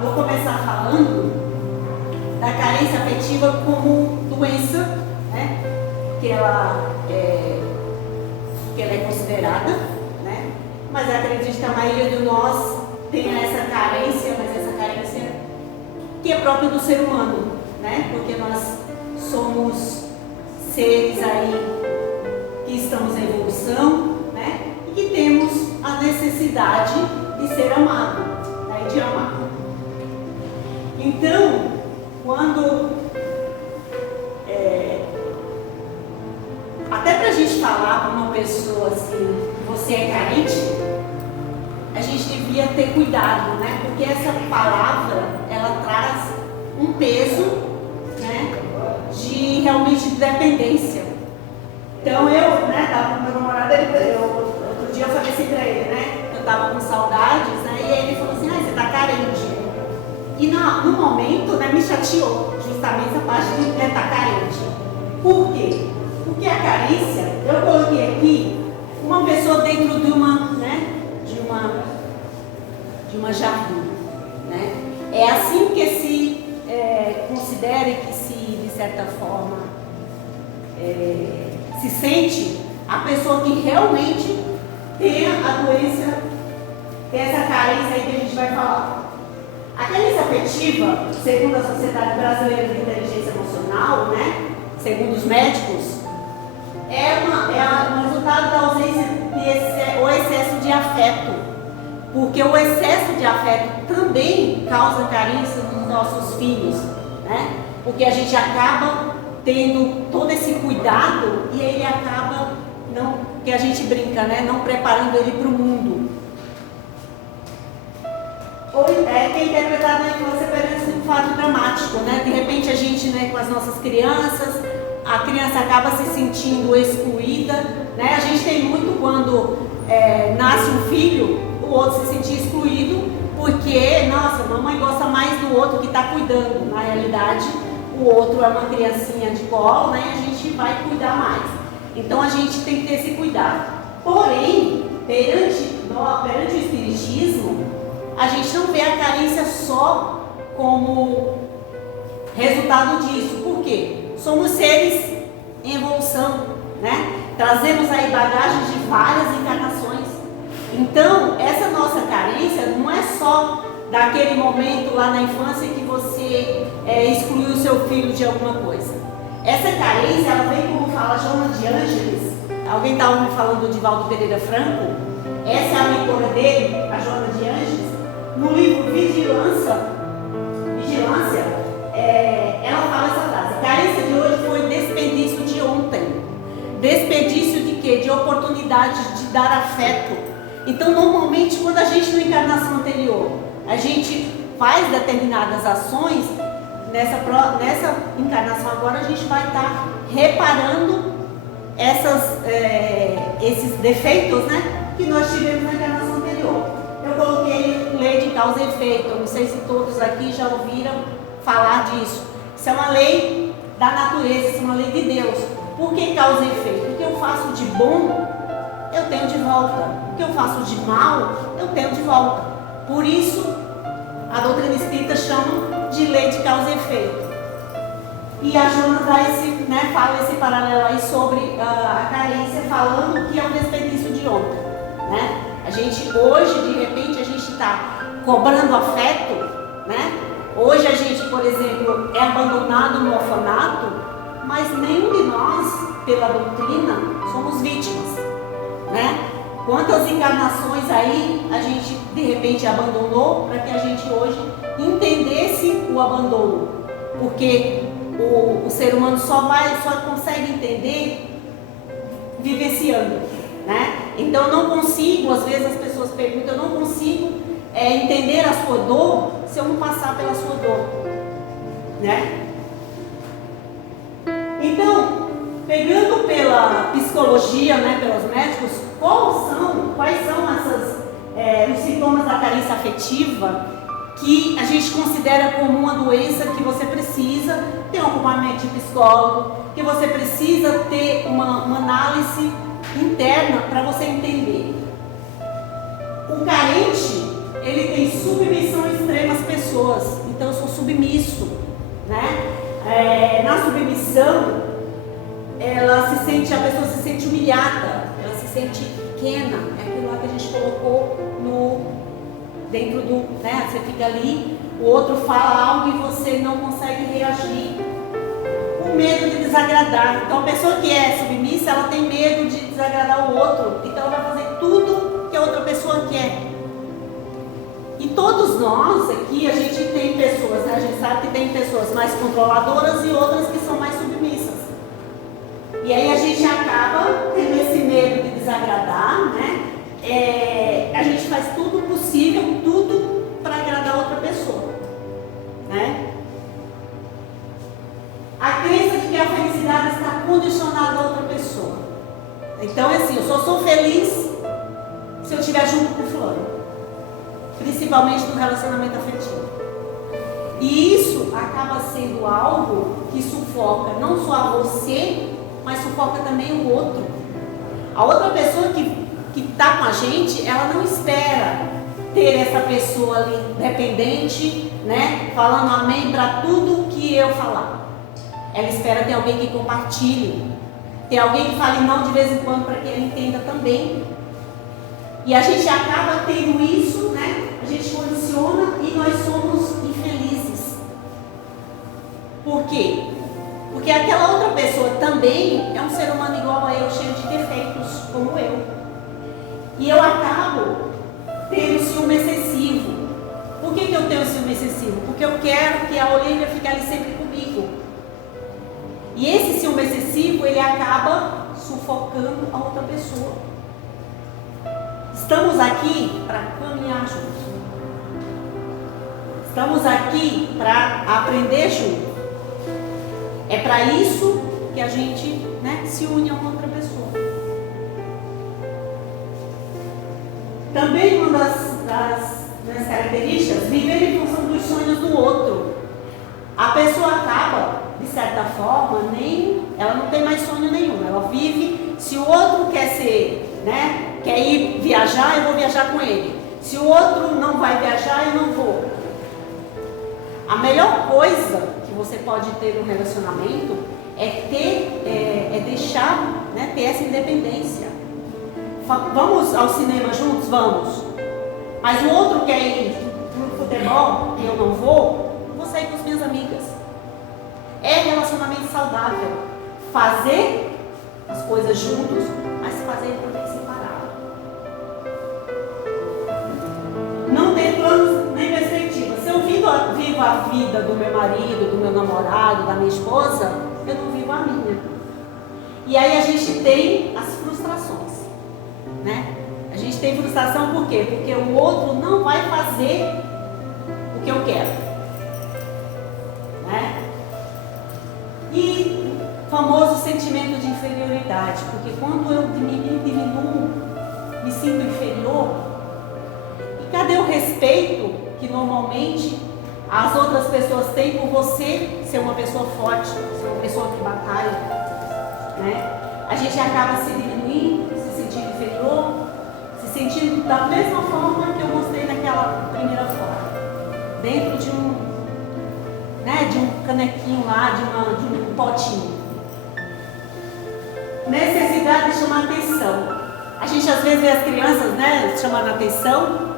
Vou começar falando da carência afetiva como doença, né? Que ela é considerada, né? Mas acredito que a maioria de nós tem essa carência, mas essa carência que é própria do ser humano, né? Porque nós somos seres aí que estamos em evolução, né? E que temos a necessidade de ser amado, né? De amar. Então, quando até para a gente falar para uma pessoa assim, você é carente, a gente devia ter cuidado, né? Porque essa palavra, ela traz um peso, né? De realmente dependência. Então eu, né, tava com meu namorado, outro dia eu falei assim pra ele, né? Eu tava com saudades, né? E ele falou assim, você tá carente. E no momento, né, me chateou justamente essa parte de estar carente. Por quê? Porque a carência, eu coloquei aqui uma pessoa dentro de uma, né, de uma jardim, né? É assim que se considere, que se, de certa forma, se sente a pessoa que realmente tem a doença, tem essa carência aí que a gente vai falar. A carência afetiva, segundo a Sociedade Brasileira de Inteligência Emocional, né, segundo os médicos, é um resultado da ausência ou excesso de afeto. Porque o excesso de afeto também causa carência nos nossos filhos, né? Porque a gente acaba tendo todo esse cuidado e ele acaba, que a gente brinca, né? Não preparando ele para o mundo. Ou que é interpretado na infância parece um fato dramático, né? De repente a gente, né, com as nossas crianças, a criança acaba se sentindo excluída, né? A gente tem muito quando nasce um filho, o outro se sentir excluído, porque, nossa, a mamãe gosta mais do outro que está cuidando. Na realidade, o outro é uma criancinha de colo, né? E a gente vai cuidar mais. Então a gente tem que ter esse cuidado. Porém, perante o Espiritismo, a gente não vê a carência só como resultado disso. Por quê? Somos seres em evolução, né? Trazemos aí bagagens de várias encarnações. Então, essa nossa carência não é só daquele momento lá na infância que você excluiu o seu filho de alguma coisa. Essa carência, ela vem, como fala Joana de Ângeles. Alguém estava me falando de Valdo Pereira Franco. Essa é a mentora dele, a Joana de Ângeles. No livro Vigilância, ela fala essa frase: carência de hoje foi desperdício de ontem. Desperdício de quê? De oportunidade de dar afeto. Então, normalmente, quando a gente na encarnação anterior, a gente faz determinadas ações, nessa encarnação agora a gente vai estar reparando esses defeitos, né, que nós tivemos na encarnação anterior. Eu coloquei lei de causa e efeito. Eu não sei se todos aqui já ouviram falar disso. Isso é uma lei da natureza, isso é uma lei de Deus. Por que causa e efeito? O que eu faço de bom, eu tenho de volta. O que eu faço de mal, eu tenho de volta. Por isso, a doutrina espírita chama de lei de causa e efeito. E a Joana fala esse paralelo aí sobre a carência, falando que é um desperdício de ontem, né? A gente hoje, de repente, a gente está cobrando afeto, né? Hoje a gente, por exemplo, é abandonado no orfanato, mas nenhum de nós, pela doutrina, somos vítimas, né? Quantas encarnações aí a gente, de repente, abandonou para que a gente hoje entendesse o abandono? Porque o ser humano só consegue entender vivenciando, né? Então eu não consigo, às vezes as pessoas perguntam, eu não consigo entender a sua dor se eu não passar pela sua dor, né? Então, pegando pela psicologia, né, pelos médicos, quais são os sintomas da carência afetiva que a gente considera como uma doença que você precisa ter um acompanhamento de psicólogo, que você precisa ter uma análise interna para você entender. O carente, ele tem submissão extrema às pessoas. Então eu sou submisso, né? Na submissão, a pessoa se sente humilhada, ela se sente pequena. É aquilo lá que a gente colocou dentro do, né? Você fica ali, o outro fala algo e você não consegue reagir, com medo de desagradar. Então a pessoa que é submissa, ela tem medo de desagradar o outro, então ela vai fazer tudo que a outra pessoa quer. E todos nós aqui, a gente tem pessoas, né? A gente sabe que tem pessoas mais controladoras e outras que são mais submissas. E aí a gente acaba tendo esse medo de desagradar, né? A gente faz tudo possível, tudo para agradar a outra pessoa, né? A crença de que a felicidade está condicionada a outra pessoa. Então é assim, eu só sou feliz se eu estiver junto com o fulano, principalmente no relacionamento afetivo. E isso acaba sendo algo que sufoca não só a você, mas sufoca também o outro. A outra pessoa que está com a gente, ela não espera ter essa pessoa ali dependente, né, falando amém para tudo que eu falar. Ela espera ter alguém que compartilhe, ter alguém que fale não de vez em quando para que ele entenda também. E a gente acaba tendo isso, né? A gente condiciona e nós somos infelizes. Por quê? Porque aquela outra pessoa também é um ser humano igual a eu, cheio de defeitos, como eu. E eu acabo tendo ciúme excessivo. Por que eu tenho ciúme excessivo? Porque eu quero que a Olivia fique ali sempre comigo. E esse ciúme excessivo, ele acaba sufocando a outra pessoa. Estamos aqui para caminhar juntos. Estamos aqui para aprender juntos. É para isso que a gente, né, se une a uma outra pessoa. Também uma das características, viver em função dos sonhos do outro. A pessoa acaba, de certa forma, ela não tem mais sonho nenhum. Ela vive, se o outro quer ir viajar, eu vou viajar com ele. Se o outro não vai viajar, eu não vou. A melhor coisa que você pode ter no relacionamento é deixar, né, ter essa independência. Vamos ao cinema juntos? Vamos. Mas o outro quer ir no futebol e eu não vou sair com as minhas amigas. É relacionamento saudável. Fazer as coisas juntos, mas fazer também separado. Não ter planos nem perspectiva. Se eu vivo a vida do meu marido, do meu namorado, da minha esposa, eu não vivo a minha. E aí a gente tem as frustrações, né? A gente tem frustração por quê? Porque o outro não vai fazer o que eu quero, né? E famoso sentimento de inferioridade, porque quando eu me diminuo, me sinto inferior, e cadê o respeito que normalmente as outras pessoas têm por você ser uma pessoa forte, ser uma pessoa que batalha, né? A gente acaba se diminuindo, se sentindo inferior, se sentindo da mesma forma que eu mostrei naquela primeira foto, dentro de um canequinho lá, de um potinho. Necessidade de chamar atenção. A gente às vezes vê as crianças, né, chamando atenção,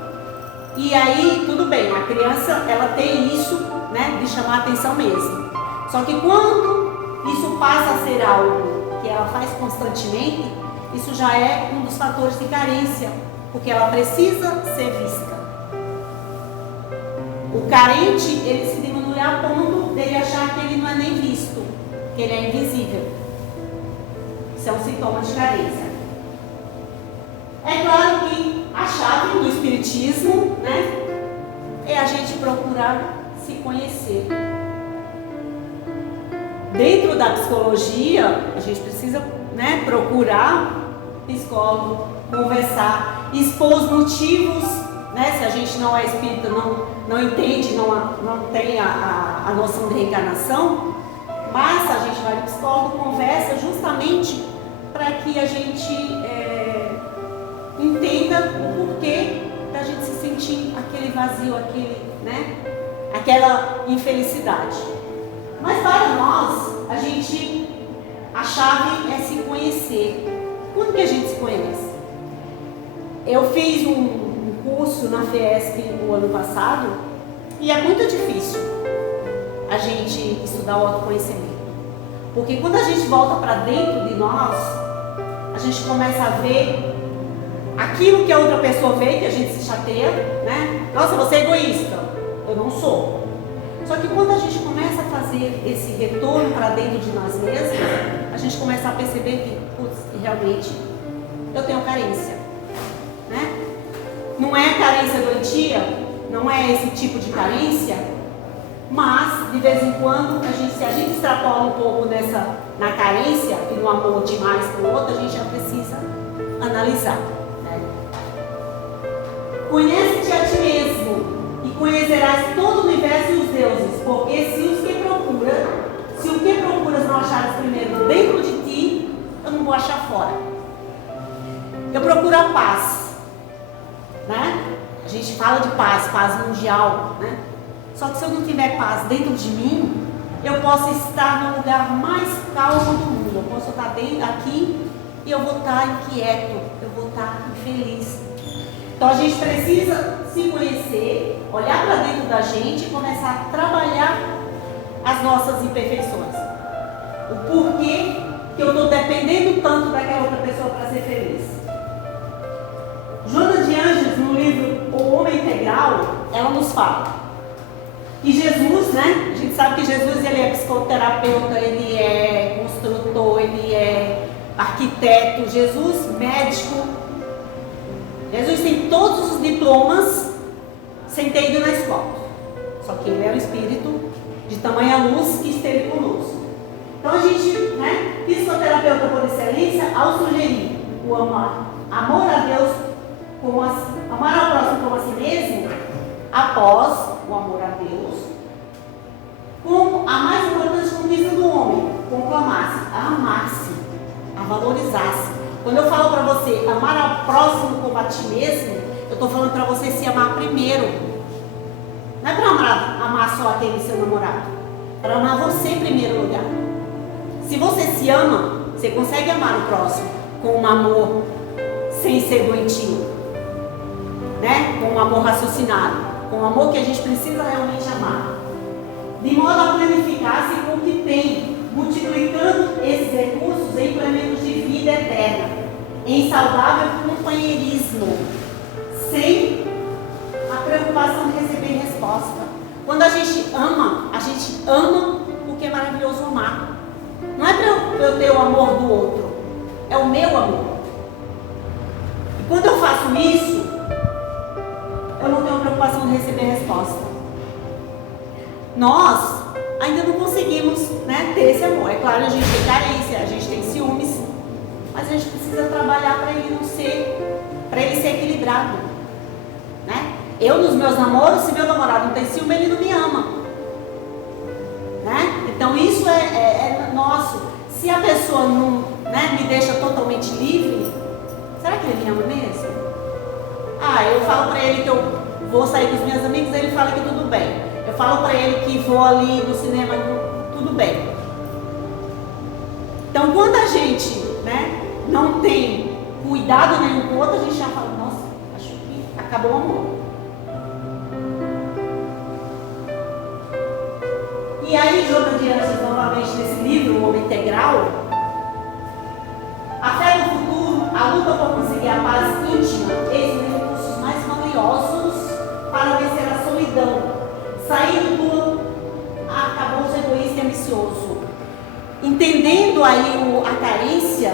e aí tudo bem, a criança ela tem isso, né, de chamar atenção mesmo. Só que quando isso passa a ser algo que ela faz constantemente, isso já é um dos fatores de carência, porque ela precisa ser vista. O carente, ele se diminui a ponto dele achar que ele não é nem visto, que ele é invisível. Isso é um sintoma de carência. É claro que a chave do espiritismo, né, é a gente procurar se conhecer. Dentro da psicologia, a gente precisa, né, procurar psicólogo, conversar, expor os motivos, né, se a gente não é espírita, não entende, não tem a noção de reencarnação, mas a gente vai no psicólogo, conversa justamente para que a gente entenda o porquê da gente se sentir aquele vazio, aquela infelicidade. Mas para nós, a chave é se conhecer. Quando que a gente se conhece? Eu fiz um curso na Fiesp o ano passado e é muito difícil a gente estudar o autoconhecimento. Porque quando a gente volta para dentro de nós, a gente começa a ver aquilo que a outra pessoa vê, que a gente se chateia, né? Nossa, você é egoísta. Eu não sou. Só que quando a gente começa a fazer esse retorno para dentro de nós mesmos, a gente começa a perceber que, putz, realmente eu tenho carência, né? Não é carência doentia, não é esse tipo de carência, mas de vez em quando, se a gente extrapola um pouco na carência e no amor demais para o outro, a gente já precisa analisar. Conhece-te a ti mesmo e conhecerás todo o universo e os deuses, porque se o que procuras não achares primeiro dentro de ti, eu não vou achar fora. Eu procuro a paz, né? A gente fala de paz mundial, né? Só que se eu não tiver paz dentro de mim, eu posso estar no lugar mais calmo do mundo. Eu posso estar aqui e eu vou estar inquieto, eu vou estar infeliz. Então a gente precisa se conhecer, olhar para dentro da gente e começar a trabalhar as nossas imperfeições. O porquê que eu estou dependendo tanto daquela outra pessoa para ser feliz. Joana de Ângeles, no livro O Homem Integral, ela nos fala que Jesus, né? A gente sabe que Jesus ele é psicoterapeuta, ele é construtor, ele é arquiteto, Jesus médico. Jesus tem todos os diplomas sem ter ido na escola. Só que ele é o Espírito de tamanha luz que esteve conosco. Então a gente, né, psicoterapeuta por excelência, ao sugerir o amor a Deus, amar ao próximo como a si mesmo, após o amor a Deus, como a mais importante conquista do homem, conclamar-se, a amar-se, a valorizar-se. Quando eu falo para você amar ao próximo como a ti mesmo, eu estou falando para você se amar primeiro. Não é para amar só aquele seu namorado, é para amar você em primeiro lugar. Se você se ama, você consegue amar o próximo com um amor sem ser doentio, né? Com um amor raciocinado, com um amor que a gente precisa realmente amar, de modo a planificar-se com o que tem, multiplicando esses recursos em implementos de vida eterna, em saudável companheirismo, sem a preocupação de receber resposta. Quando a gente ama porque é maravilhoso amar. Não é para eu ter o amor do outro, é o meu amor. E quando eu faço isso, eu não tenho preocupação de receber resposta. Nós ainda não conseguimos, né, ter esse amor. É claro, a gente tem carência, a gente tem ciúmes, mas a gente precisa trabalhar para ele ser equilibrado, né? Eu nos meus namoros, se meu namorado não tem ciúme, ele não me ama, né? Então isso é nosso. Se a pessoa não, né, me deixa totalmente livre, será que ele me ama mesmo? Eu falo para ele que eu vou sair com os meus amigos, ele fala que tudo bem. Eu falo para ele que vou ali no cinema, tudo bem. Então, quando a gente, né, não tem cuidado nenhum com o outro, a gente já fala, nossa, acho que acabou o amor. E aí, Joana de Ângeles, novamente nesse livro, O Homem Integral, a fé no futuro, a luta por conseguir a paz íntima, eis os recursos mais valiosos para vencer a solidão, saindo do acabouço egoísta e ambicioso. Entendendo aí a carência,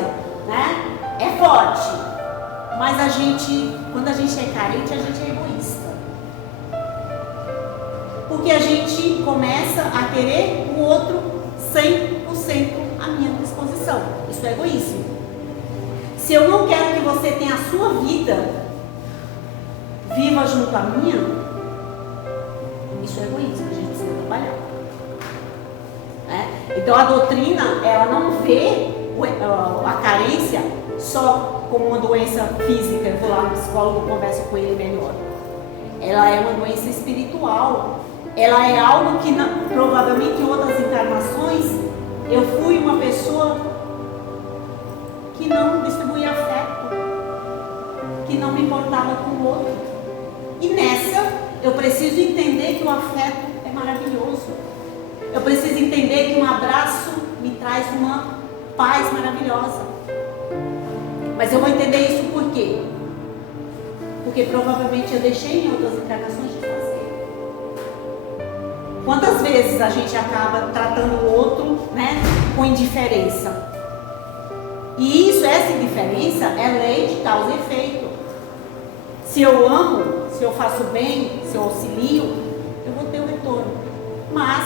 né, é forte, mas quando a gente é carente, a gente é egoísta. Porque a gente começa a querer o outro 100% à minha disposição. Isso é egoísmo. Se eu não quero que você tenha a sua vida, viva junto à minha, isso é egoísmo, a gente precisa trabalhar. Então a doutrina, ela não vê a carência só como uma doença física. Eu vou lá no psicólogo, converso com ele melhor. ela é uma doença espiritual. Ela é algo que provavelmente em outras encarnações eu fui uma pessoa que não distribuía afeto, que não me importava com o outro. E nessa eu preciso entender que o afeto é maravilhoso. Eu preciso entender que um abraço me traz uma paz maravilhosa. Mas eu vou entender isso por quê? Porque provavelmente eu deixei em outras encarnações de fazer. Quantas vezes a gente acaba tratando o outro, né, com indiferença? E isso, essa indiferença é lei de causa e efeito. Se eu amo, se eu faço bem, se eu auxilio, eu vou ter o retorno. Mas,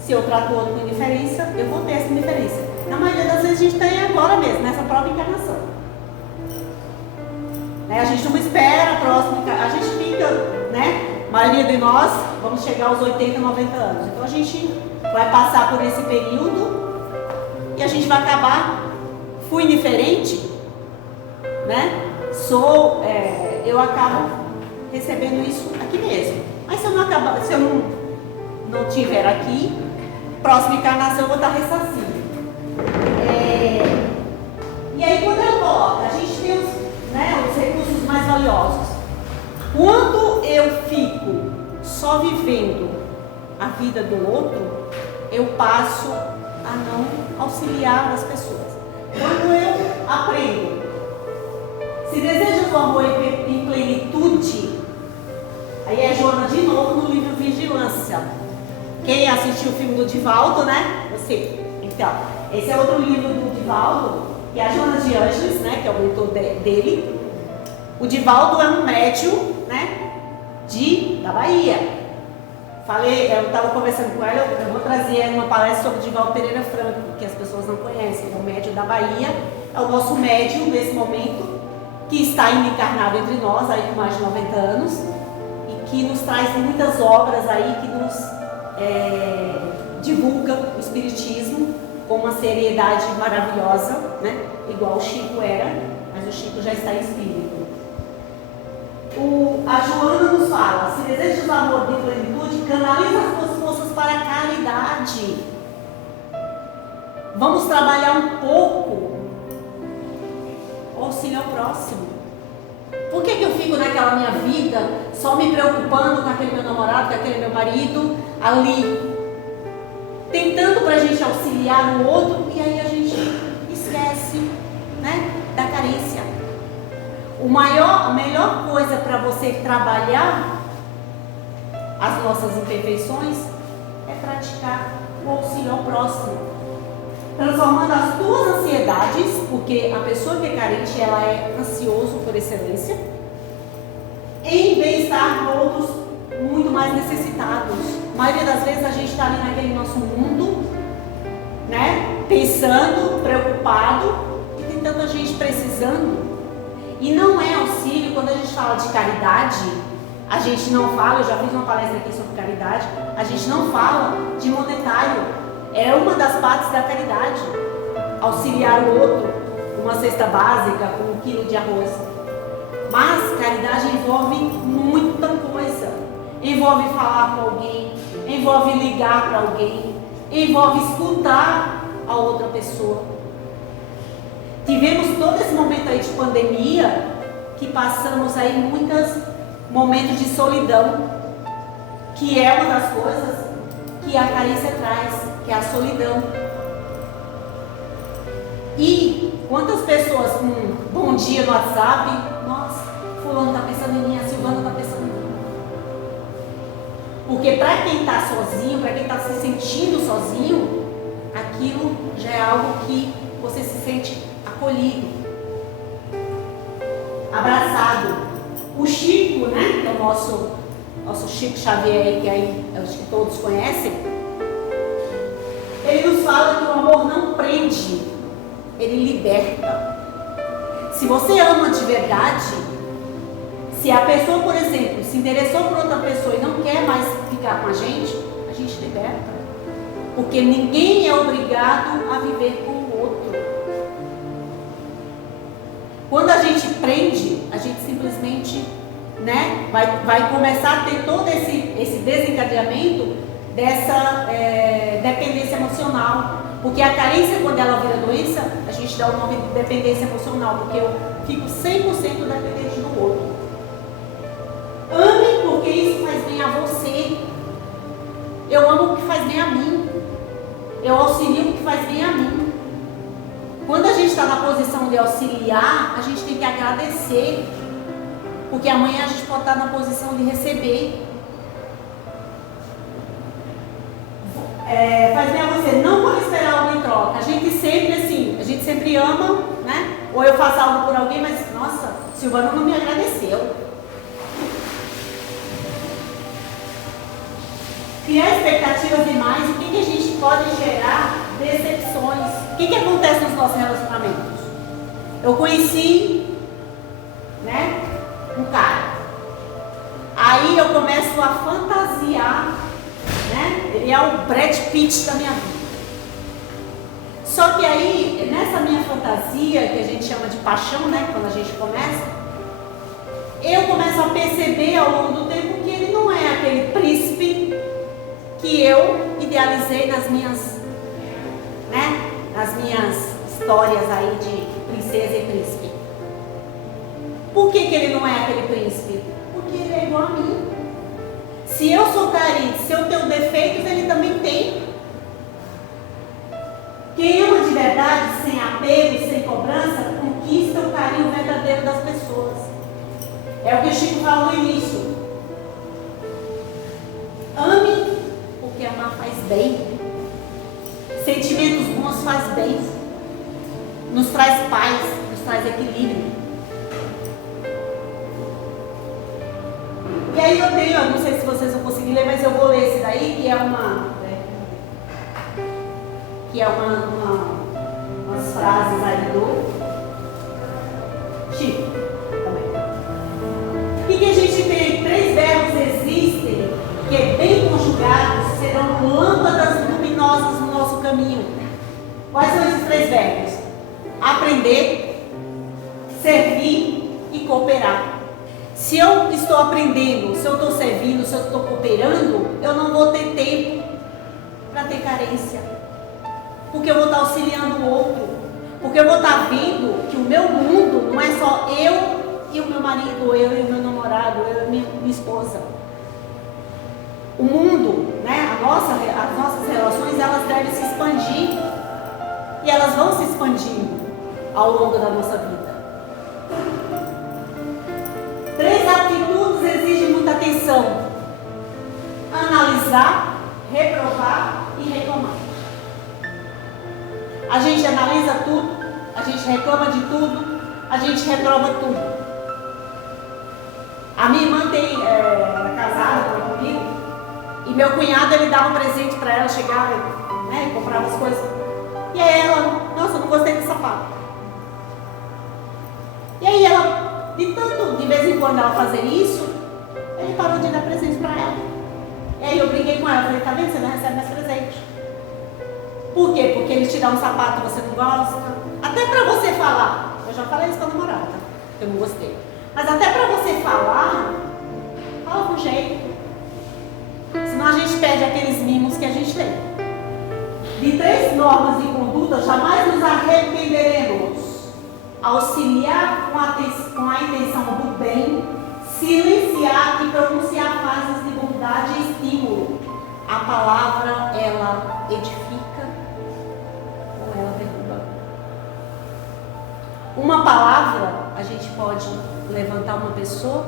se eu trato o outro com indiferença, eu vou ter essa indiferença. Na maioria das vezes a gente tem agora mesmo, nessa própria encarnação. Né? A gente não espera a próxima, a gente fica, né? A maioria de nós vamos chegar aos 80, 90 anos. Então a gente vai passar por esse período e a gente vai acabar, fui indiferente, né? Eu acabo recebendo isso aqui mesmo. Mas se eu não tiver aqui, próxima encarnação eu vou estar ressarcido. E aí quando eu coloco, a gente tem os recursos mais valiosos. Quando eu fico só vivendo a vida do outro, eu passo a não auxiliar as pessoas. Quando eu aprendo, se desejas o amor em plenitude, aí é Joana de novo no livro Vigilância. Quem assistiu o filme do Divaldo, né? Você. Então, esse é outro livro do Divaldo, que é a Joana de Ângeles, né? Que é o mentor dele. O Divaldo é um médium, né? Da Bahia. Eu estava conversando com ela, eu vou trazer uma palestra sobre o Divaldo Pereira Franco, que as pessoas não conhecem. É o médium da Bahia, é o nosso médium nesse momento, que está ainda encarnado entre nós, aí com mais de 90 anos, e que nos traz muitas obras aí, que nos divulga o Espiritismo com uma seriedade maravilhosa, né? Igual o Chico era, mas o Chico já está em espírito. A Joana nos fala: se desejas o amor de plenitude, canaliza as tuas forças para a caridade. Vamos trabalhar um pouco o auxílio ao próximo. Por que eu fico naquela minha vida só me preocupando com aquele meu namorado, com aquele meu marido ali, tentando para a gente auxiliar o outro, e aí a gente esquece, né, da carência. A melhor coisa para você trabalhar as nossas imperfeições é praticar o auxílio ao próximo, transformando as tuas ansiedades, porque a pessoa que é carente, ela é ansioso por excelência, em bem-estar com outros muito mais necessitados. A maioria das vezes a gente está ali naquele nosso mundo, né, pensando, preocupado, e tem tanta gente precisando. E não é auxílio. Quando a gente fala de caridade, a gente não fala, eu já fiz uma palestra aqui sobre caridade, a gente não fala de monetário. É uma das partes da caridade, auxiliar o outro com uma cesta básica, com 1 quilo de arroz. Mas caridade envolve muita coisa. Envolve falar com alguém, envolve ligar para alguém, envolve escutar a outra pessoa. Tivemos todo esse momento aí de pandemia, que passamos aí muitos momentos de solidão, que é uma das coisas que a carência traz, que é a solidão. E quantas pessoas com um bom dia no WhatsApp, nossa, fulano está pensando em mim, a Silvana está pensando em mim. Porque para quem está sozinho, para quem está se sentindo sozinho, aquilo já é algo que você se sente acolhido, abraçado. O Chico, né, que é o nosso Chico Xavier, que aí acho que todos conhecem, ele nos fala que o amor não prende, ele liberta. Se você ama de verdade, se a pessoa, por exemplo, se interessou por outra pessoa e não quer mais ficar com a gente liberta. Porque ninguém é obrigado a viver com o outro. Quando a gente prende, a gente simplesmente né, vai começar a ter todo esse desencadeamento dessa dependência emocional. Porque a carência, quando ela vira doença, a gente dá o nome de dependência emocional, porque eu fico 100% dependente do outro. Ame porque isso faz bem a você. Eu amo o que faz bem a mim. Eu auxilio o que faz bem a mim. Quando a gente está na posição de auxiliar, a gente tem que agradecer. Porque amanhã a gente pode estar na posição de receber. Faz bem a você, não vou esperar algo em troca. A gente sempre ama, né? Ou eu faço algo por alguém, mas nossa, Silvano não me agradeceu. Criar expectativas demais, o que a gente pode gerar? Decepções. O que acontece nos nossos relacionamentos? Eu conheci, né, um cara. Aí eu começo a fantasiar, né? Ele é o Brad Pitt da minha vida. Só que aí, nessa minha fantasia, que a gente chama de paixão, né? Quando a gente começa, eu começo a perceber ao longo do tempo que ele não é aquele príncipe que eu idealizei nas minhas histórias aí de princesa e príncipe. Por que ele não é aquele príncipe? Porque ele é igual a mim. Se eu sou carente, se eu tenho defeitos, ele também tem. Quem ama de verdade, sem apego, sem cobrança, conquista o carinho verdadeiro das pessoas. É o que o Chico falou no início. Ame, porque amar faz bem. Sentimentos bons faz bem. Nos traz paz, nos traz equilíbrio. E aí eu não sei se vocês vão conseguir ler, mas eu vou ler esse daí, que é umas frases aí do Chico também. O que a gente tem? 3 verbos existem, que bem conjugados serão lâmpadas luminosas no nosso caminho. Quais são esses 3 verbos? Aprender, servir e cooperar. Se eu estou aprendendo, se eu estou servindo, se eu estou cooperando, eu não vou ter tempo para ter carência. Porque eu vou estar auxiliando o outro. Porque eu vou estar vendo que o meu mundo não é só eu e o meu marido, eu e o meu namorado, eu e minha esposa. O mundo, né, as nossas relações, elas devem se expandir. E elas vão se expandindo ao longo da nossa vida. 3 atitudes exigem muita atenção: analisar, reprovar e reclamar. A gente analisa tudo, a gente reclama de tudo, a gente reprova tudo. A minha irmã era casada comigo, e meu cunhado, ele dava um presente para ela, chegava, né, comprava as coisas. E aí ela, nossa, eu não gostei desse sapato. E aí ela, de vez em quando ela fazer isso, ele parou de dar presente para ela. E aí eu briguei com ela, falei, tá vendo, você não recebe mais presente. Por quê? Porque ele te dá um sapato e você não gosta. Até para você falar, eu já falei isso com a namorada, eu não gostei. Mas até para você falar, fala com jeito. Senão a gente perde aqueles mimos que a gente tem. De 3 normas de conduta, jamais nos arrependeremos. Auxiliar com a intenção do bem, silenciar e pronunciar frases de bondade e estímulo. A palavra, ela edifica ou ela derruba. Uma palavra, a gente pode levantar uma pessoa,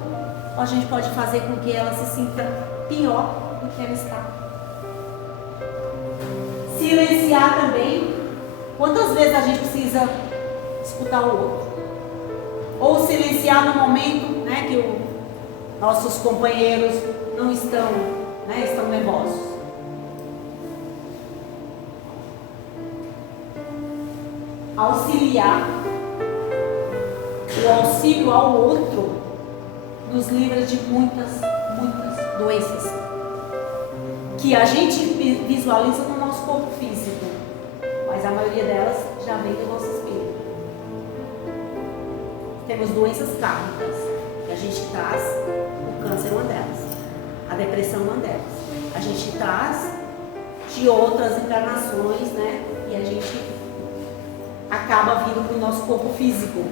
ou a gente pode fazer com que ela se sinta pior do que ela está. Silenciar também. Quantas vezes a gente precisa escutar o outro? Ou silenciar no momento, né, que nossos companheiros não estão, né, estão nervosos. Auxiliar, o auxílio ao outro nos livra de muitas doenças que a gente visualiza no nosso corpo físico, mas a maioria delas já vem do nosso espírito. Temos doenças kármicas, que a gente traz o câncer, uma delas, a depressão, uma delas. A gente traz de outras encarnações, né? E a gente acaba vindo para o nosso corpo físico.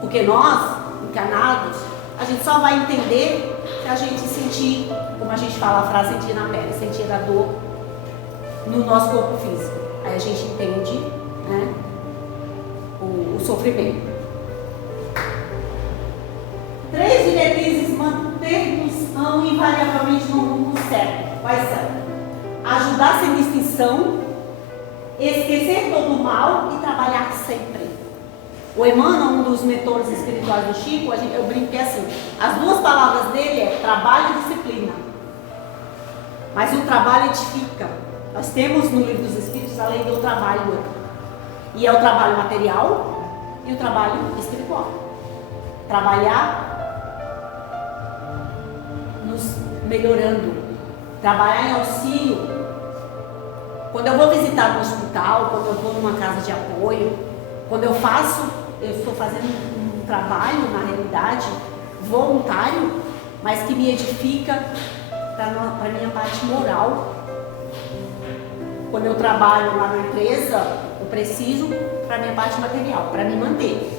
Porque nós, encarnados, a gente só vai entender se a gente sentir, como a gente fala a frase, sentir na pele, sentir a dor no nosso corpo físico. Aí a gente entende, né, o sofrimento. 3 diretrizes manter-nos invariavelmente no rumo certo. Quais são? Ajudar sem distinção, esquecer todo o mal e trabalhar sempre. O Emmanuel, um dos mentores espirituais do Chico, eu brinquei assim, as 2 palavras dele é trabalho e disciplina. Mas o trabalho edifica. Nós temos no Livro dos Espíritos a lei do trabalho. E é o trabalho material e o trabalho espiritual. Trabalhar nos melhorando. Trabalhar em auxílio. Quando eu vou visitar um hospital, quando eu vou numa casa de apoio, quando eu estou fazendo um trabalho, na realidade, voluntário, mas que me edifica para a minha parte moral. Quando eu trabalho lá na empresa, eu preciso para a minha parte material, para me manter.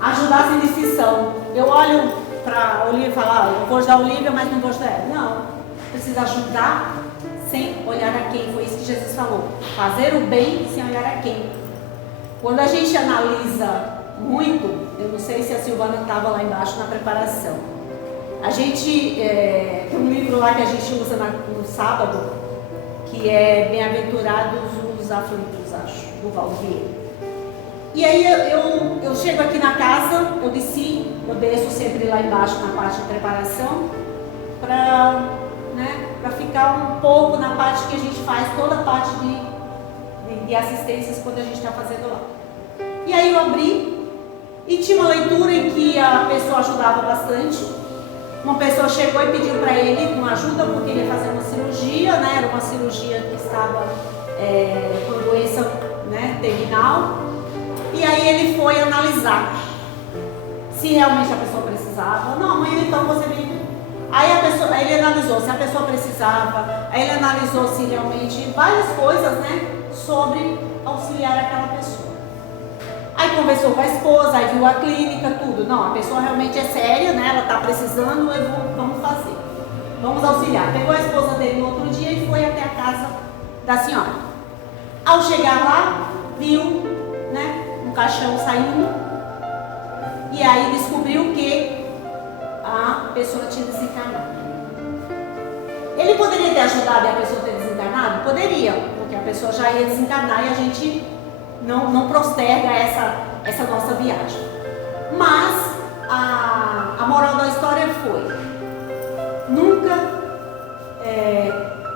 Ajudar sem distinção. Eu olho para a Olivia e falo, eu vou ajudar a Olivia, mas não vou ajudar ela. Não, precisa ajudar sem olhar a quem. Foi isso que Jesus falou. Fazer o bem sem olhar a quem. Quando a gente analisa muito, eu não sei se a Silvana estava lá embaixo na preparação. A gente, tem um livro lá que a gente usa no sábado, que é Bem-aventurados os aflitos, acho, do Valdo Vieira. E aí eu chego aqui na casa, eu desço sempre lá embaixo na parte de preparação, para ficar um pouco na parte que a gente faz, toda a parte de assistências quando a gente está fazendo lá. E aí eu abri e tinha uma leitura em que a pessoa ajudava bastante. Uma pessoa chegou e pediu para ele uma ajuda porque ele ia fazer uma cirurgia, né? Era uma cirurgia que estava com doença, né, terminal. E aí ele foi analisar se realmente a pessoa precisava. Não, mãe, então você vem. Aí ele analisou se a pessoa precisava, aí ele analisou se realmente várias coisas, né, sobre auxiliar aquela pessoa. Aí conversou com a esposa, aí viu a clínica, tudo. Não, a pessoa realmente é séria, né? Ela está precisando, vamos fazer. Vamos auxiliar. Pegou a esposa dele no outro dia e foi até a casa da senhora. Ao chegar lá, viu, né, um caixão saindo. E aí descobriu que a pessoa tinha desencarnado. Ele poderia ter ajudado e a pessoa ter desencarnado? Poderia, porque a pessoa já ia desencarnar e a gente não posterga essa nossa viagem. Mas a moral da história foi: nunca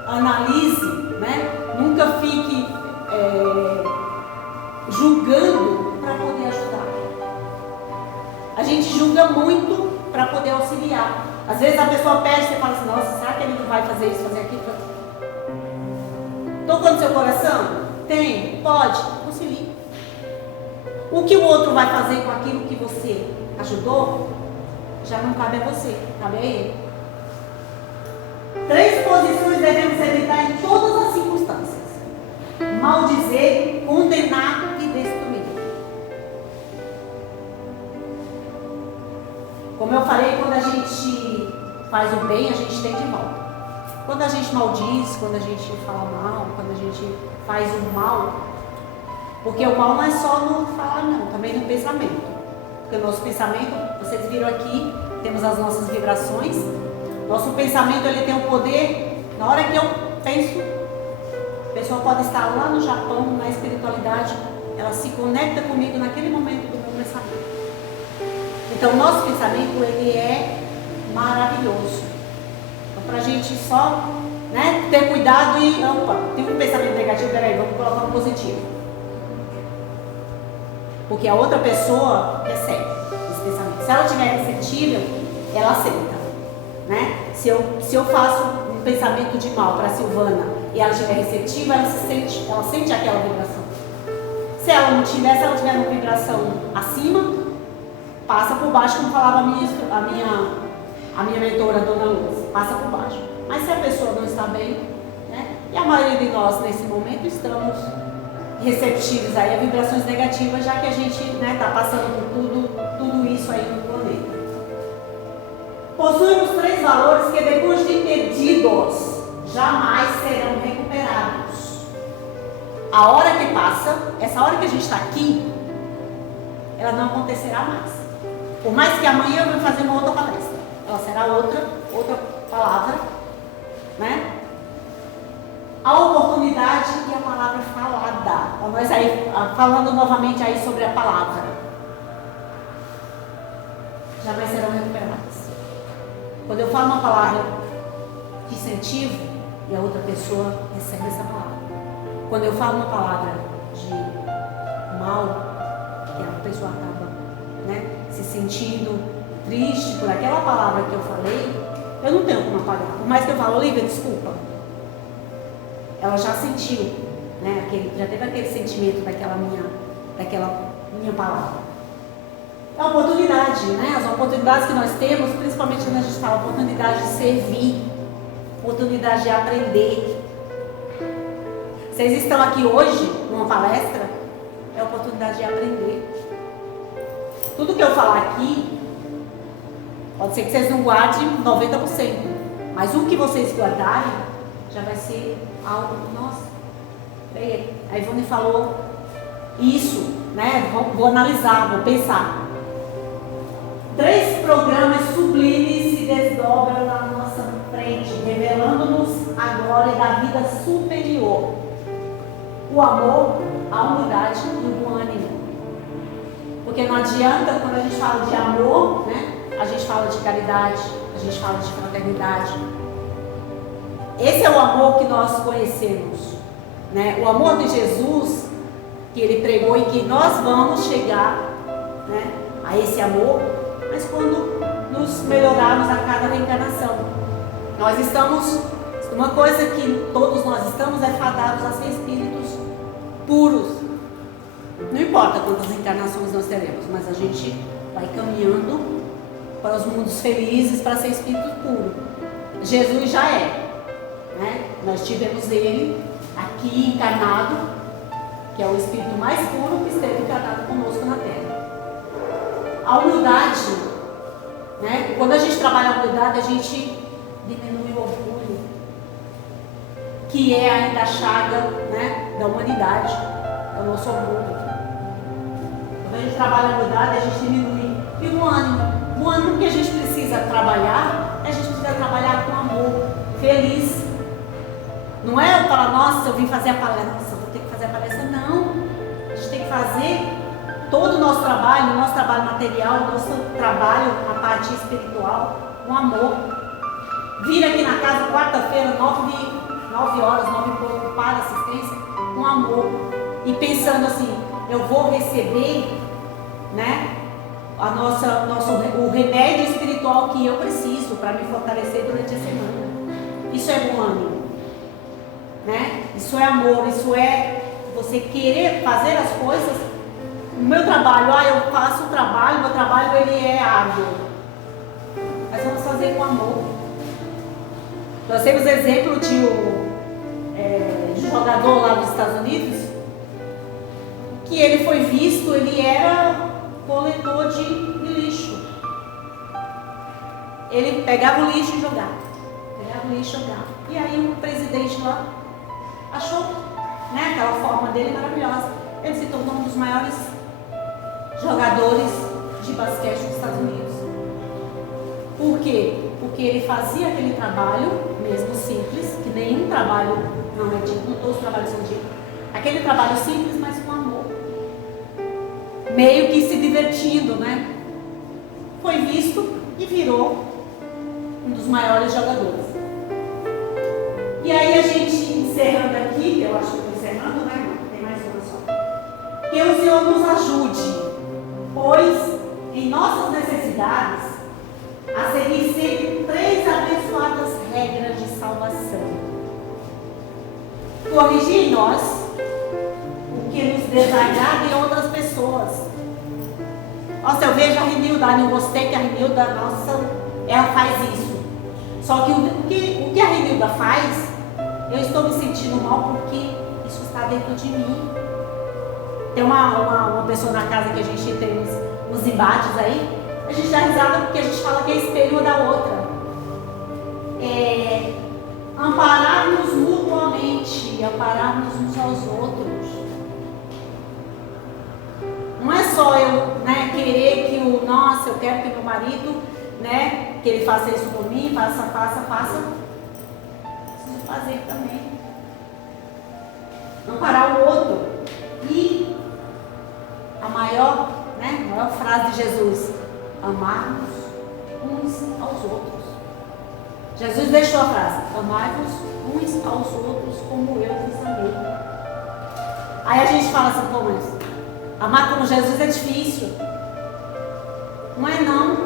analise, né? Nunca fique julgando para poder ajudar. A gente julga muito para poder auxiliar. Às vezes a pessoa pede, você fala assim: nossa, será que ele não vai fazer isso, fazer aquilo? Tocou no seu coração? Tem? Pode? Auxilie. O que o outro vai fazer com aquilo que você ajudou, já não cabe a você, cabe a ele. 3 posições devemos evitar em todas as circunstâncias: maldizer, condenar e destruir. Como eu falei, quando a gente faz o bem, a gente tem de volta. Quando a gente maldiz, quando a gente fala mal, quando a gente faz o mal, porque o mal não é só no falar não, também no pensamento. Porque o nosso pensamento, vocês viram aqui, temos as nossas vibrações. Nosso pensamento, ele tem o poder, na hora que eu penso, a pessoa pode estar lá no Japão, na espiritualidade, ela se conecta comigo naquele momento do meu pensamento. Então, o nosso pensamento, ele é maravilhoso. Então, para a gente só, né, ter cuidado e, opa, tem um pensamento negativo, peraí, vamos colocar um positivo. Porque a outra pessoa recebe esse pensamento. Se ela estiver receptível, ela aceita, né? Se eu faço um pensamento de mal para a Silvana e ela estiver receptiva, ela sente aquela vibração. Se ela não tiver, se ela tiver uma vibração acima, passa por baixo, como falava a minha mentora, Dona Luz, passa por baixo. Mas se a pessoa não está bem, né? E a maioria de nós nesse momento estamos receptivos aí a vibrações negativas, já que a gente está passando por tudo isso aí no planeta. Possuímos 3 valores que depois de perdidos, jamais serão recuperados. A hora que passa, essa hora que a gente está aqui, ela não acontecerá mais. Por mais que amanhã eu vou fazer uma outra palestra, ela será outra palavra, né? A oportunidade e a palavra falada. Então, nós aí, falando novamente aí sobre a palavra, jamais serão recuperadas. Quando eu falo uma palavra de incentivo e a outra pessoa recebe essa palavra. Quando eu falo uma palavra de mal, que a pessoa acaba, né, se sentindo triste por aquela palavra que eu falei, eu não tenho como apagar. Por mais que eu fale, Olivia, desculpa. Ela já sentiu, né, já teve aquele sentimento daquela minha palavra. É a oportunidade, né? As oportunidades que nós temos, principalmente quando a gente fala oportunidade de servir, oportunidade de aprender. Vocês estão aqui hoje numa palestra, é a oportunidade de aprender. Tudo que eu falar aqui, pode ser que vocês não guardem 90%, mas o que vocês guardarem já vai ser algo, nossa, a Ivone falou isso, né? Vou analisar, vou pensar. 3 programas sublimes se desdobram na nossa frente, revelando-nos a glória da vida superior. O amor, a humildade e o bom ânimo. Porque não adianta, quando a gente fala de amor, né? A gente fala de caridade, a gente fala de fraternidade. Esse é o amor que nós conhecemos, né? O amor de Jesus, que Ele pregou e que nós vamos chegar, né, a esse amor, mas quando nos melhorarmos a cada reencarnação. Nós estamos, uma coisa que todos nós estamos é fadados a ser espíritos puros. Não importa quantas reencarnações nós teremos, mas a gente vai caminhando para os mundos felizes para ser espírito puro. Jesus já é. Né? Nós tivemos ele aqui encarnado, que é o espírito mais puro que esteve encarnado conosco na Terra. A humildade, né? Quando a gente trabalha a humildade, a gente diminui o orgulho, que é ainda a chaga, né, da humanidade, é o nosso orgulho. Quando a gente trabalha a humildade, a gente diminui. E o ânimo? O ânimo que a gente precisa trabalhar, a gente precisa trabalhar com amor, feliz. Não é eu falar, nossa, eu vim fazer a palestra, nossa, eu vou ter que fazer a palestra. Não. A gente tem que fazer todo o nosso trabalho material, o nosso trabalho, a parte espiritual, com amor. Vir aqui na casa quarta-feira, 9 horas, 9 e pouco, para assistência, com amor. E pensando assim, eu vou receber, né, o remédio espiritual que eu preciso para me fortalecer durante a semana. Isso é bom ânimo. Né? Isso é amor, isso é você querer fazer as coisas. O meu trabalho, eu faço o trabalho, meu trabalho ele é árduo, mas vamos fazer com amor. Nós temos exemplo de um jogador lá dos Estados Unidos, que ele foi visto, ele era coletor de lixo. Ele pegava o lixo e jogava. E aí o presidente lá achou, né, aquela forma dele maravilhosa. Ele se tornou um dos maiores jogadores de basquete dos Estados Unidos. Por quê? Porque ele fazia aquele trabalho, mesmo simples, que nenhum trabalho não é digno, todos os trabalhos são dignos. Aquele trabalho simples, mas com amor. Meio que se divertindo, né? Foi visto e virou um dos maiores jogadores. E aí a gente, encerrando aqui, eu acho que estou encerrando, né? Tem mais uma só. Que o Senhor nos ajude, pois em nossas necessidades, a seguir sempre 3 abençoadas regras de salvação. Corrigir em nós o que nos desagrada em outras pessoas. Nossa, eu vejo a Renilda, não gostei que a Renilda, nossa, ela faz isso. Só que o que a Renilda faz, eu estou me sentindo mal porque isso está dentro de mim. Tem uma pessoa na casa que a gente tem uns embates aí, a gente dá risada porque a gente fala que é espelho da outra. Amparar-nos mutuamente, amparar-nos uns aos outros. Não é só eu, né, querer que eu quero que meu marido, né, que ele faça isso por mim, faça. Preciso fazer também. Amparar o outro. E a maior frase de Jesus: amar-nos uns aos outros. Jesus deixou a frase: amai-vos uns aos outros como eu vos amei. Aí a gente fala assim, pô, mas amar como Jesus é difícil. Não é não,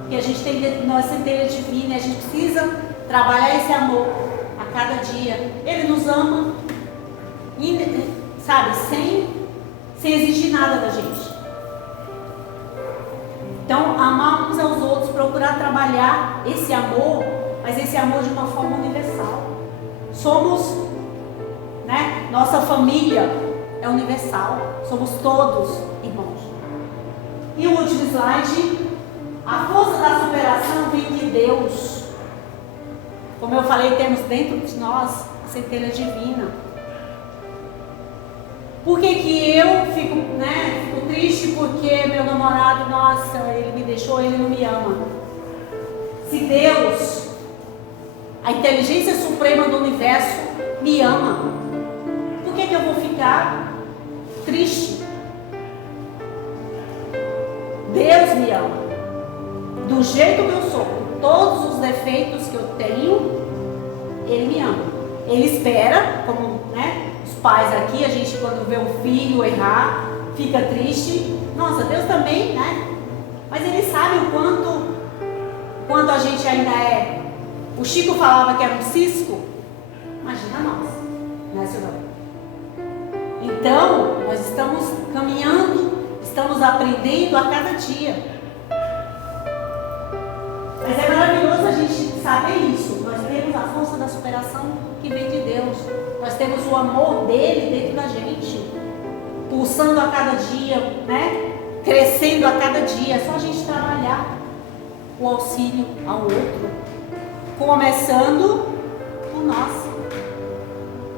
porque a gente tem nossa centelha divina e a gente precisa trabalhar esse amor a cada dia. Ele nos ama, sabe, sem exigir nada da gente. Então, amar uns aos outros, procurar trabalhar esse amor, mas esse amor de uma forma universal. Somos, né, nossa família é universal, somos todos irmãos. E o último slide: a força da superação vem de Deus. Como eu falei, temos dentro de nós a centelha divina. Por que eu fico triste porque meu namorado, nossa, ele me deixou, ele não me ama? Se Deus, a inteligência suprema do universo, me ama, por que eu vou ficar triste? Deus me ama do jeito que eu sou, com todos os defeitos que eu tenho. Ele me ama. Ele espera, como, né, os pais aqui, a gente quando vê um filho errar, fica triste. Nossa, Deus também, né? Mas Ele sabe o quanto a gente ainda é. O Chico falava que era um cisco. Imagina nós, não é, senhor? Então, nós estamos caminhando, estamos aprendendo a cada dia. Mas é maravilhoso a gente saber isso. Nós temos a força da superação que vem de Deus. Nós temos o amor dele dentro da gente, pulsando a cada dia, né? Crescendo a cada dia. É só a gente trabalhar o auxílio ao outro, começando por nós.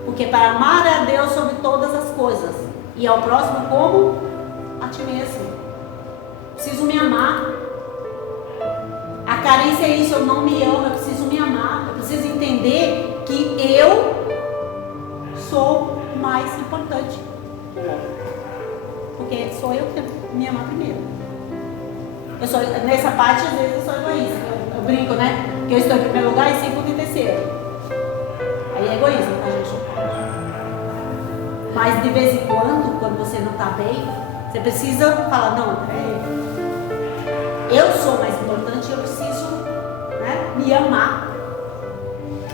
Porque para amar a Deus sobre todas as coisas e ao próximo como a ti mesmo, preciso me amar. A carência é isso, eu não me amo, eu preciso me amar. Eu preciso entender que eu sou mais importante. Porque sou eu que tenho que me amar primeiro. Nessa parte, às vezes, eu sou egoísta. Eu brinco, né? Que eu estou em primeiro lugar e segundo e terceiro. Aí é egoísmo, tá, gente? Mas de vez em quando você não está bem, você precisa falar, não, eu sou mais importante, eu preciso, né, me amar.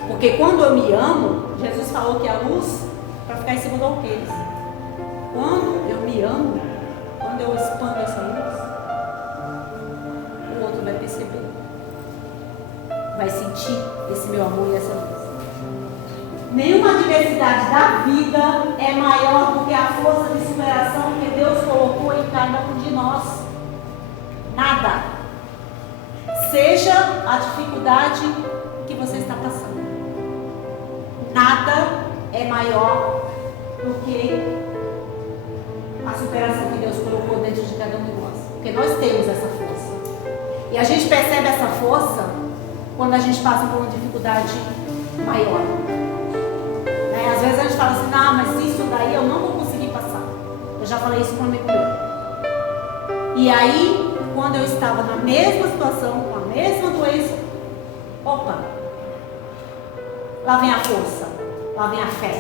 Porque quando eu me amo, Jesus falou que a luz para ficar em cima do alqueires. Quando eu me amo, quando eu expando essa luz, o outro vai perceber, vai sentir esse meu amor e essa luz. Nenhuma adversidade da vida é maior do que a força de superação que Deus colocou em cada um de nós. Nada. Seja a dificuldade que você está passando, nada é maior do que a superação que Deus colocou dentro de cada um de nós. Porque nós temos essa força. E a gente percebe essa força quando a gente passa por uma dificuldade maior. Às vezes a gente fala assim, não, mas isso daí eu não vou conseguir passar. Eu já falei isso para um amigo meu. E aí, quando eu estava na mesma situação, com a mesma doença, opa, lá vem a força, lá vem a fé.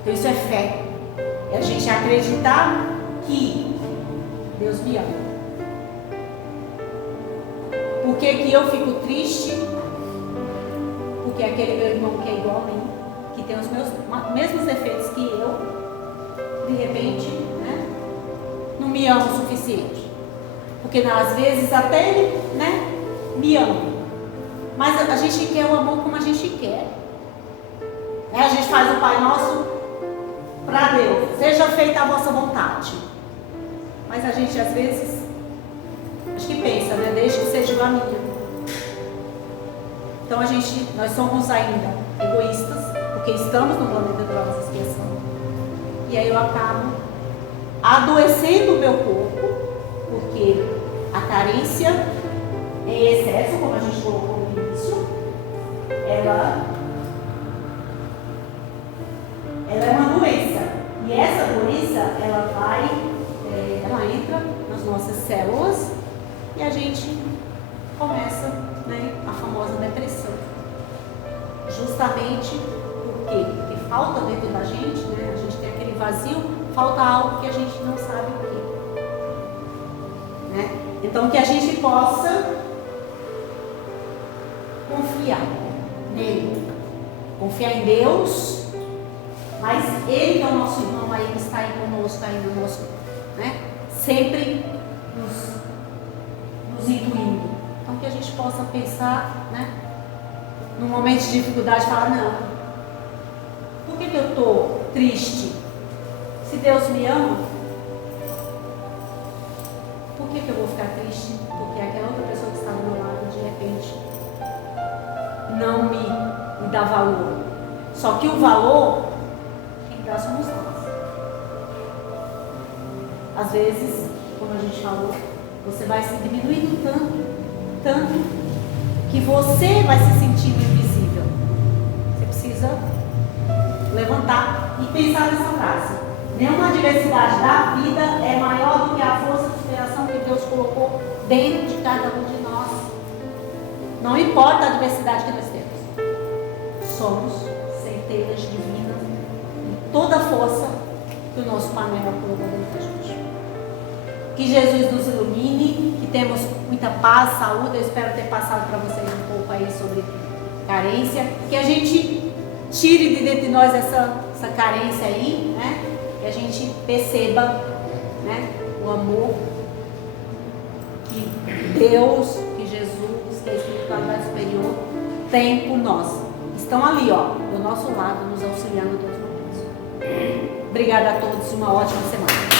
Então isso é fé. É a gente acreditar que Deus me ama. Por que eu fico triste? Porque aquele meu irmão que é igual a mim, que tem os mesmos defeitos que eu, de repente, né, não me ama o suficiente. Porque às vezes até ele, né, me ama. Mas a gente quer o amor como a gente quer. A gente faz o Pai Nosso para Deus. Seja feita a vossa vontade. Mas a gente às vezes, acho que pensa, né? Deixa que seja a minha. Então nós somos ainda egoístas, porque estamos no planeta da nossa expiação. E aí eu acabo adoecendo o meu corpo, porque a carência em excesso, como a gente colocou no início, ela é uma doença. E essa doença, ela entra nas nossas células e a gente começa, né, a famosa depressão. Justamente porque falta dentro da gente, né, a gente tem aquele vazio, falta algo que a gente não sabe o que. Né? Então que a gente possa confiar nele, confiar em Deus, mas Ele que é o nosso irmão, aí Ele está aí conosco, aí no nosso, né? Sempre nos incluindo. Então que a gente possa pensar, né? Num momento de dificuldade, falar, não, por que eu estou triste? Se Deus me ama, por que eu vou ficar triste? Porque aquela outra pessoa que está do meu lado, de repente, não me dá valor. Só que o valor, quem dá somos nós. Às vezes, como a gente falou, você vai se diminuindo tanto, que você vai se sentindo invisível. Você precisa levantar e pensar nessa frase. Nenhuma adversidade da vida é maior do que a força de superação que Deus colocou dentro de cada um de nós. Não importa a adversidade que nós temos. Somos centelhas divinas em toda a força que o nosso Pai Maior colocou dentro da gente. Que Jesus nos ilumine, que temos muita paz, saúde. Eu espero ter passado para vocês um pouco aí sobre carência. Que a gente tire de dentro de nós essa carência aí, né? Que a gente perceba, né, o amor que Deus, que Jesus, que a espiritualidade superior tem por nós. Estão ali, ó, do nosso lado, nos auxiliando em todos os momentos. Obrigada a todos, uma ótima semana.